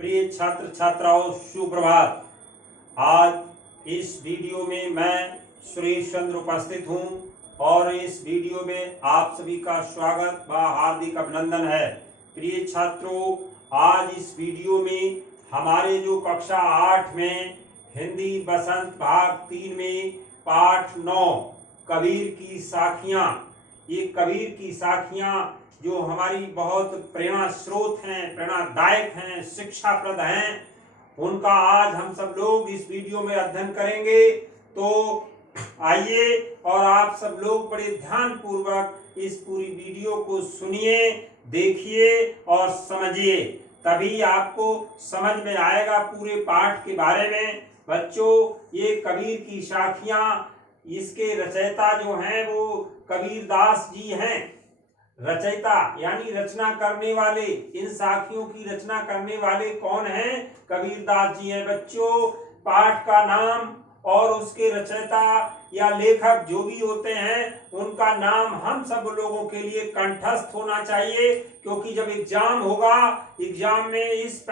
प्रिय छात्र छात्राओं, सुप्रभात। आज इस वीडियो में मैं सुरेश चंद्र उपस्थित हूं और इस वीडियो में आप सभी का स्वागत व हार्दिक अभिनंदन है। प्रिय छात्रों, आज इस वीडियो में हमारे जो कक्षा 8 में हिंदी बसंत भाग 3 में पाठ 9 कबीर की साखियां, ये कबीर की साखियां जो हमारी बहुत प्रेरणा स्रोत हैं, प्रेरणादायक हैं, शिक्षाप्रद हैं, उनका आज हम सब लोग इस वीडियो में अध्ययन करेंगे। तो आइए और आप सब लोग बड़े ध्यान पूर्वक इस पूरी वीडियो को सुनिए, देखिए और समझिए, तभी आपको समझ में आएगा पूरे पाठ के बारे में। बच्चों, ये कबीर की साखियां, इसके रचयिता जो हैं वो कबीरदास जी हैं। रचयिता यानी रचना करने वाले, इन साखियों की रचना करने वाले कौन हैं? कबीरदास जी हैं। बच्चों, पाठ का नाम और उसके रचयिता या लेखक जो भी होते हैं उनका नाम हम सब लोगों के लिए कंठस्थ होना चाहिए, क्योंकि जब एग्जाम होगा, एग्जाम में इस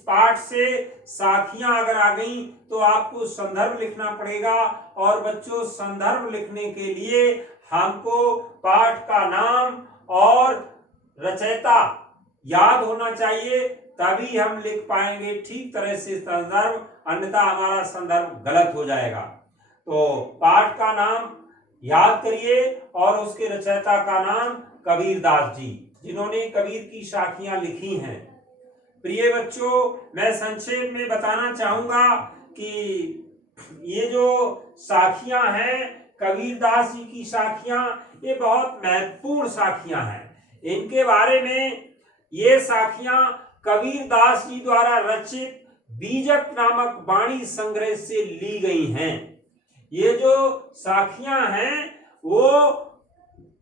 पाठ से साखियां अगर आ गई तो आपको संदर्भ लिखना पड़ेगा। और बच्चों, संदर्भ लिखने के लिए हमको पाठ का नाम और रचयिता याद होना चाहिए, तभी हम लिख पाएंगे ठीक तरह से संदर्भ, अन्यथा हमारा संदर्भ गलत हो जाएगा। तो पाठ का नाम याद करिए और उसके रचयिता का नाम कबीरदास जी, जिन्होंने कबीर की साखियां लिखी हैं। प्रिय बच्चों, मैं संक्षेप में बताना चाहूंगा कि ये जो साखियां हैं कबीरदास जी की साखियां, ये बहुत महत्वपूर्ण साखियां हैं। इनके बारे में ये साखियां कबीरदास जी द्वारा रचित बीजक नामक वाणी संग्रह से ली गई हैं। ये जो साखियां हैं वो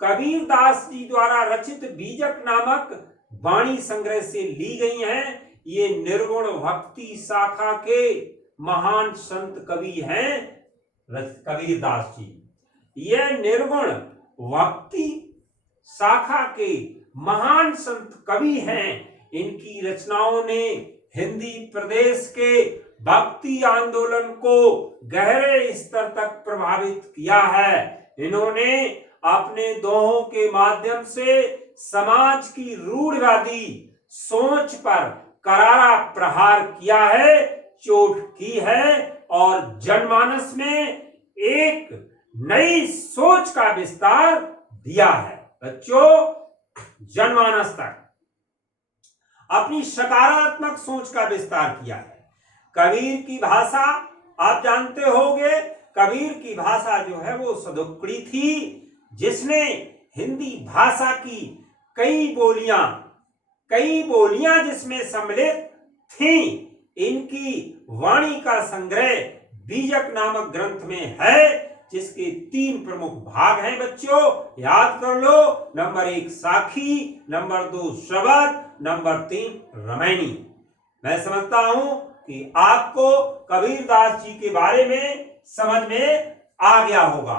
कबीरदास जी द्वारा रचित बीजक नामक वाणी संग्रह से ली गई हैं। ये निर्गुण भक्ति शाखा के महान संत कवि हैं कबीरदास जी। यह निर्गुण भक्ति शाखा के महान संत कवि हैं। इनकी रचनाओं ने हिंदी प्रदेश के भक्ति आंदोलन को गहरे स्तर तक प्रभावित किया है। इन्होंने अपने दोहों के माध्यम से समाज की रूढ़िवादी सोच पर करारा प्रहार किया है, चोट की है और जनमानस में एक नई सोच का विस्तार दिया है। बच्चों, जनमानस तक अपनी सकारात्मक सोच का विस्तार किया है। कबीर की भाषा आप जानते होंगे, कबीर की भाषा जो है वो सदुक्कड़ी थी, जिसने हिंदी भाषा की कई बोलियां जिसमें सम्मिलित थीं। इनकी वाणी का संग्रह बीजक नामक ग्रंथ में है, जिसके 3 प्रमुख भाग हैं। बच्चों, याद कर लो। नंबर 1 साखी, नंबर 2 शबद, नंबर 3 रामायणी। मैं समझता हूं कि आपको कबीरदास जी के बारे में समझ में आ गया होगा।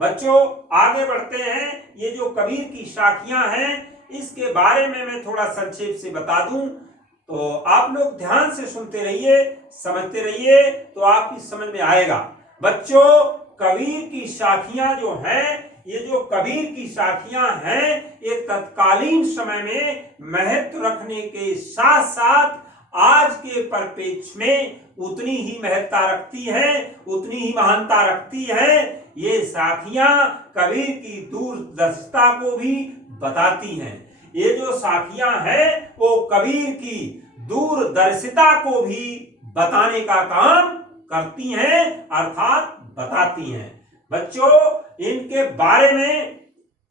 बच्चों, आगे बढ़ते हैं। ये जो कबीर की साखियां हैं, इसके बारे में मैं थोड़ा संक्षेप से बता दूं, तो आप लोग ध्यान से सुनते रहिए, समझते रहिए, तो आपकी समझ में आएगा। बच्चों, कबीर की साखियां जो हैं, ये जो कबीर की साखियां हैं, ये तत्कालीन समय में महत्व रखने के साथ साथ आज के परिप्रेक्ष्य में उतनी ही महत्ता रखती हैं, उतनी ही महानता रखती हैं। ये साखियां कबीर की दूरदर्शिता को भी बताती हैं। ये जो साखियां हैं वो कबीर की दूरदर्शिता को भी बताने का काम करती हैं, अर्थात बताती हैं। बच्चों, इनके बारे में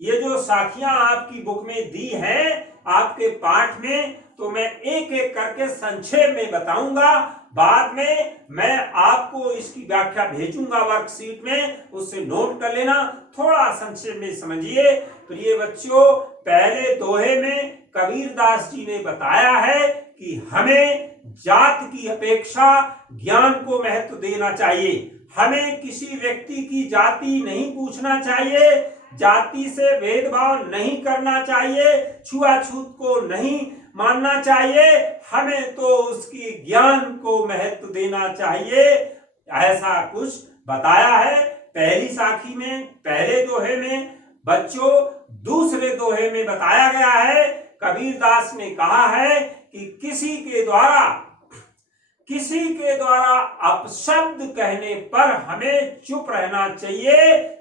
ये जो साखियां आपकी बुक में दी हैं, आपके पाठ में, तो मैं एक एक करके संक्षेप में बताऊंगा। बाद में मैं आपको इसकी व्याख्या भेजूंगा वर्कशीट में, उससे नोट कर लेना। थोड़ा संक्षेप में समझिए। प्रिय बच्चों, पहले दोहे में कबीरदास जी ने बताया है कि हमें जात की अपेक्षा ज्ञान को महत्व देना चाहिए। हमें किसी व्यक्ति की जाति नहीं पूछना चाहिए, जाति से भेदभाव नहीं करना चाहिए, छुआछूत को नहीं मानना चाहिए, हमें तो उसकी ज्ञान को महत्व देना चाहिए। ऐसा कुछ बताया है पहली साखी में, पहले दोहे में। बच्चों, दूसरे दोहे में बताया गया है, कबीरदास ने कहा है कि किसी के द्वारा अपशब्द कहने पर हमें चुप रहना चाहिए,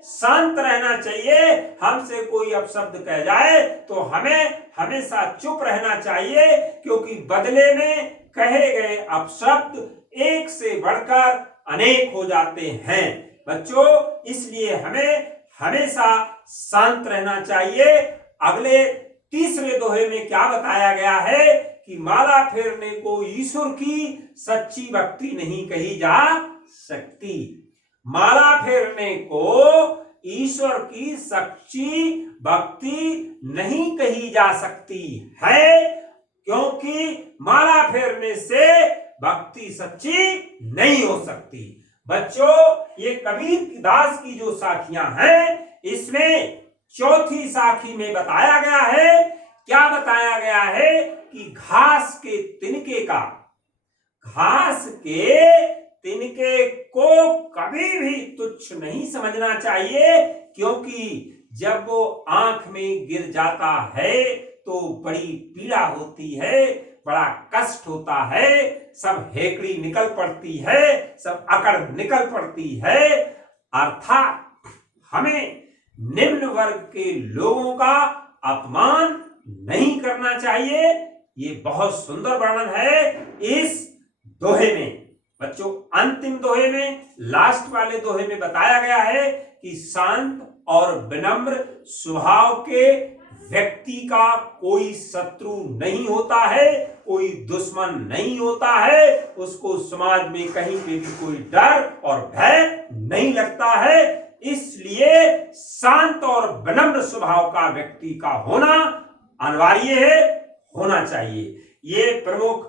शांत रहना चाहिए। हमसे कोई अपशब्द कह जाए तो हमें हमेशा चुप रहना चाहिए, क्योंकि बदले में कहे गए अपशब्द एक से बढ़कर अनेक हो जाते हैं। बच्चों, इसलिए हमें हमेशा शांत रहना चाहिए। अगले तीसरे दोहे में क्या बताया गया है कि माला फेरने को ईश्वर की सच्ची भक्ति नहीं कही जा सकती। माला फेरने को ईश्वर की सच्ची भक्ति नहीं कही जा सकती है, क्योंकि माला फेरने से भक्ति सच्ची नहीं हो सकती। बच्चों, ये कबीरदास की जो साखियां हैं, इसमें चौथी साखी में बताया गया है, क्या बताया गया है कि घास के तिनके को कभी भी तुच्छ नहीं समझना चाहिए, क्योंकि जब वो आंख में गिर जाता है तो बड़ी पीड़ा होती है, बड़ा कष्ट होता है, सब हेकड़ी निकल पड़ती है, सब अकड़ निकल पड़ती है। अर्थात हमें निम्न वर्ग के लोगों का अपमान नहीं करना चाहिए। ये बहुत सुंदर वर्णन है इस दोहे में। बच्चों, अंतिम दोहे में, लास्ट वाले दोहे में बताया गया है कि शांत और विनम्र स्वभाव के व्यक्ति का कोई शत्रु नहीं होता है, कोई दुश्मन नहीं होता है, उसको समाज में कहीं पे भी कोई डर और भय नहीं लगता है। इसलिए शांत और विनम्र स्वभाव का व्यक्ति का होना अनिवार्य है, होना चाहिए। ये प्रमुख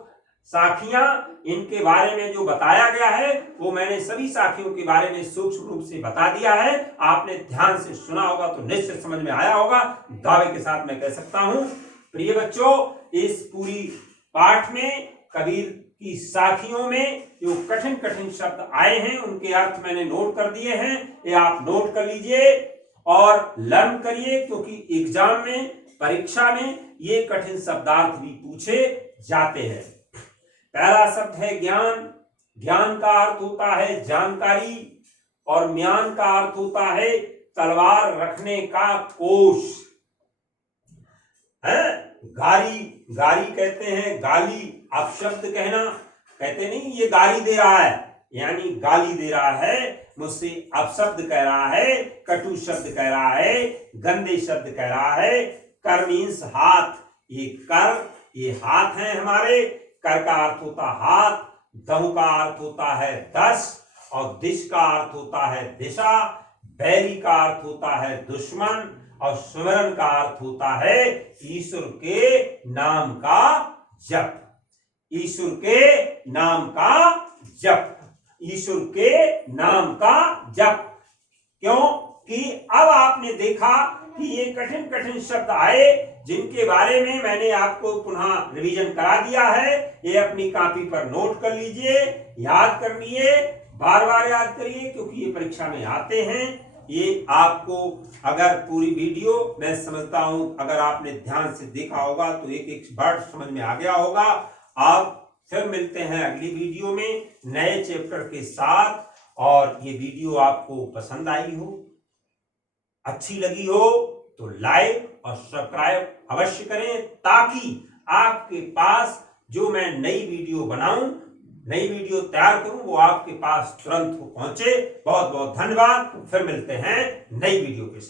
साखियां, इनके बारे में जो बताया गया है वो मैंने सभी साखियों के बारे में सूक्ष्म रूप से बता दिया है। आपने ध्यान से सुना होगा तो निश्चित समझ में आया होगा, दावे के साथ मैं कह सकता हूं। प्रिय बच्चों, इस पूरी पाठ में कबीर की साखियों में जो कठिन कठिन शब्द आए हैं उनके अर्थ मैंने नोट कर दिए हैं। ये आप नोट कर लीजिए और लर्न करिए, क्योंकि एग्जाम में, परीक्षा में ये कठिन शब्दार्थ भी पूछे जाते हैं। पहला शब्द है ज्ञान। ज्ञान का अर्थ होता है जानकारी, और म्यान का अर्थ होता है तलवार रखने का कोष है। गारी कहते हैं, गाली अपशब्द कहना, कहते नहीं ये गाली दे रहा है, यानी गाली दे रहा है, मुझसे अपशब्द कह रहा है, कटु शब्द कह रहा है, गंदे शब्द कह रहा है। कर मीन्स हाथ, ये कर, ये हाथ हैं हमारे। कर का अर्थ होता हाथ, दहु का अर्थ होता है दस, और दिश का अर्थ होता है दिशा, बैरी का अर्थ होता है दुश्मन, और सुमरन का अर्थ होता है ईश्वर के नाम का जप। ईश्वर के नाम का जप, ईश्वर के नाम का जप। क्योंकि अब आपने देखा कि ये कठिन कठिन शब्द आए, जिनके बारे में मैंने आपको पुनः रिवीजन करा दिया है। ये अपनी कॉपी पर नोट कर लीजिए, याद कर लिए, बार बार याद करिए, क्योंकि ये परीक्षा में आते हैं। ये आपको अगर पूरी वीडियो, मैं समझता हूं अगर आपने ध्यान से देखा होगा तो एक एक वर्ड समझ में आ गया होगा। आप फिर मिलते हैं अगली वीडियो में नए चैप्टर के साथ, और ये वीडियो आपको पसंद आई हो, अच्छी लगी हो तो लाइक और सब्सक्राइब अवश्य करें, ताकि आपके पास जो मैं नई वीडियो बनाऊं, नई वीडियो तैयार करूं, वो आपके पास तुरंत पहुंचे। बहुत बहुत धन्यवाद। फिर मिलते हैं नई वीडियो के साथ।